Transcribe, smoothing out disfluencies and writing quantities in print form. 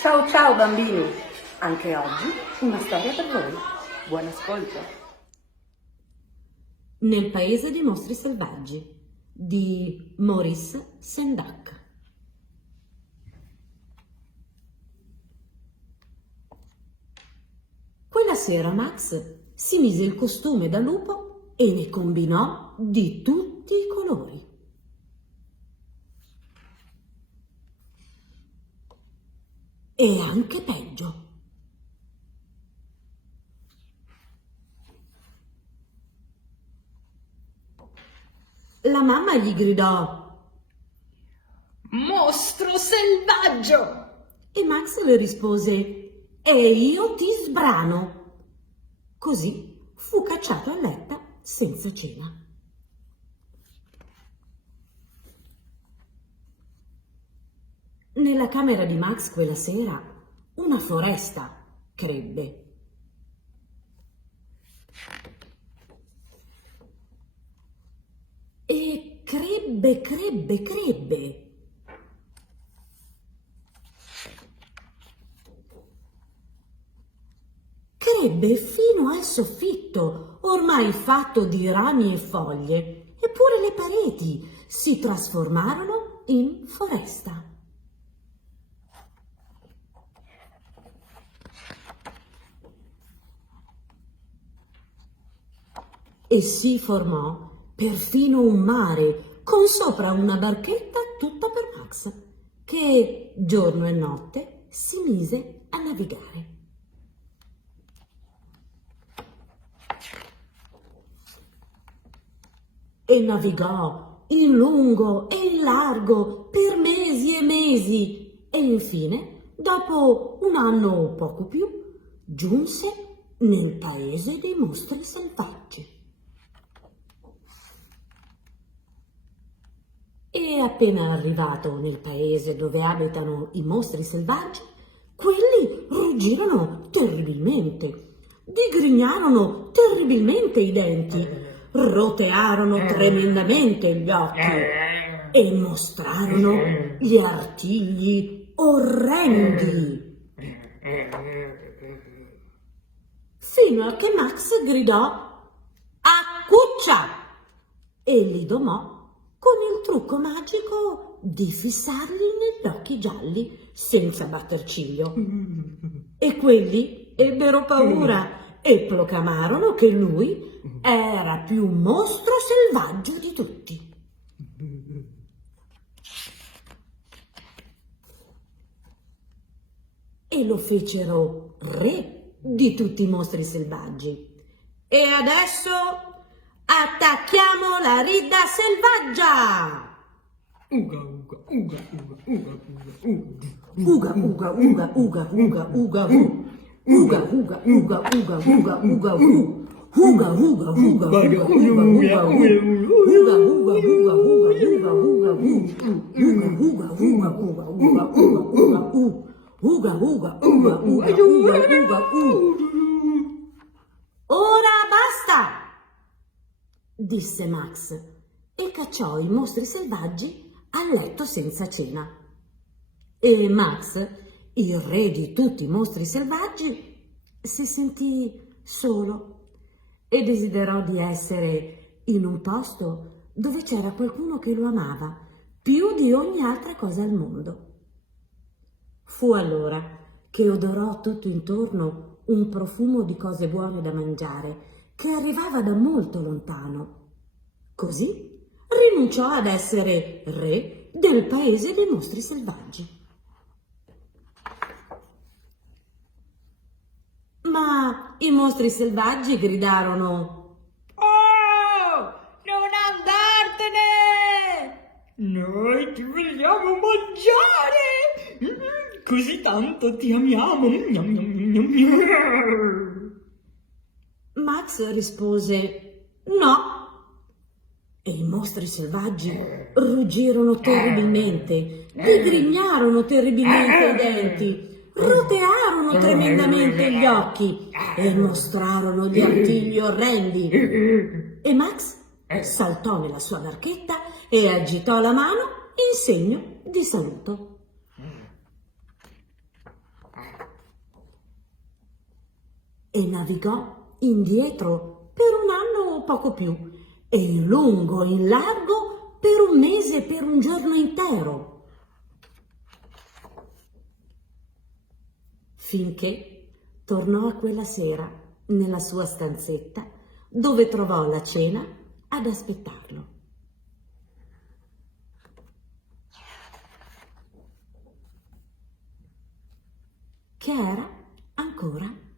Ciao ciao bambini, anche oggi una storia per voi. Buon ascolto. Nel paese dei mostri selvaggi di Maurice Sendak. Quella sera Max si mise il costume da lupo e ne combinò di tutti i colori. E anche peggio. La mamma gli gridò: "Mostro selvaggio!" E Max le rispose: "E io ti sbrano." Così fu cacciato a letto senza cena. Nella camera di Max quella sera una foresta crebbe. E crebbe. Crebbe fino al soffitto, ormai fatto di rami e foglie, eppure le pareti si trasformarono in foresta. E si formò perfino un mare con sopra una barchetta tutta per Max, che giorno e notte si mise a navigare. E navigò in lungo e in largo per mesi e mesi e infine, dopo un anno o poco più, giunse nel paese dei mostri selvaggi. E appena arrivato nel paese dove abitano i mostri selvaggi, quelli ruggirono terribilmente, digrignarono terribilmente i denti, rotearono tremendamente gli occhi e mostrarono gli artigli orrendi. Fino a che Max gridò "Accuccia!" e li domò con il trucco magico di fissarli negli occhi gialli senza batter ciglio. E quelli ebbero paura e proclamarono che lui era più mostro selvaggio di tutti. E lo fecero re di tutti i mostri selvaggi. E adesso attacchiamo la ridda selvaggia! Uga, uga, uga, uga, uga, uga, Uga, uga, uga, uga, uga, uga, u. Uga, uga, uga, uga, uga, uga, u. Uga, uga, uga, uga, uga, uga, u. Uga, uga, uga, uga, uga, uga, u. Uga, uga, uga, uga, uga, uga, uga, u. Uga, uga, uga, uga, uga, uga, u. Ora basta! Disse Max e cacciò i mostri selvaggi a letto senza cena. E Max, il re di tutti i mostri selvaggi, si sentì solo e desiderò di essere in un posto dove c'era qualcuno che lo amava più di ogni altra cosa al mondo. Fu allora che odorò tutto intorno un profumo di cose buone da mangiare che arrivava da molto lontano. Così rinunciò ad essere re del paese dei mostri selvaggi. Ma i mostri selvaggi gridarono: "Oh, non andartene! Noi ti vogliamo mangiare! Così tanto ti amiamo!" Max rispose: "No." E i mostri selvaggi ruggirono terribilmente, digrignarono terribilmente i denti, rotearono tremendamente gli occhi e mostrarono gli artigli orrendi. E Max saltò nella sua barchetta e agitò la mano in segno di saluto. e navigò indietro per un anno o poco più, e in lungo e in largo per un mese e per un giorno intero, finché tornò a quella sera nella sua stanzetta, dove trovò la cena ad aspettarlo. Che era ancora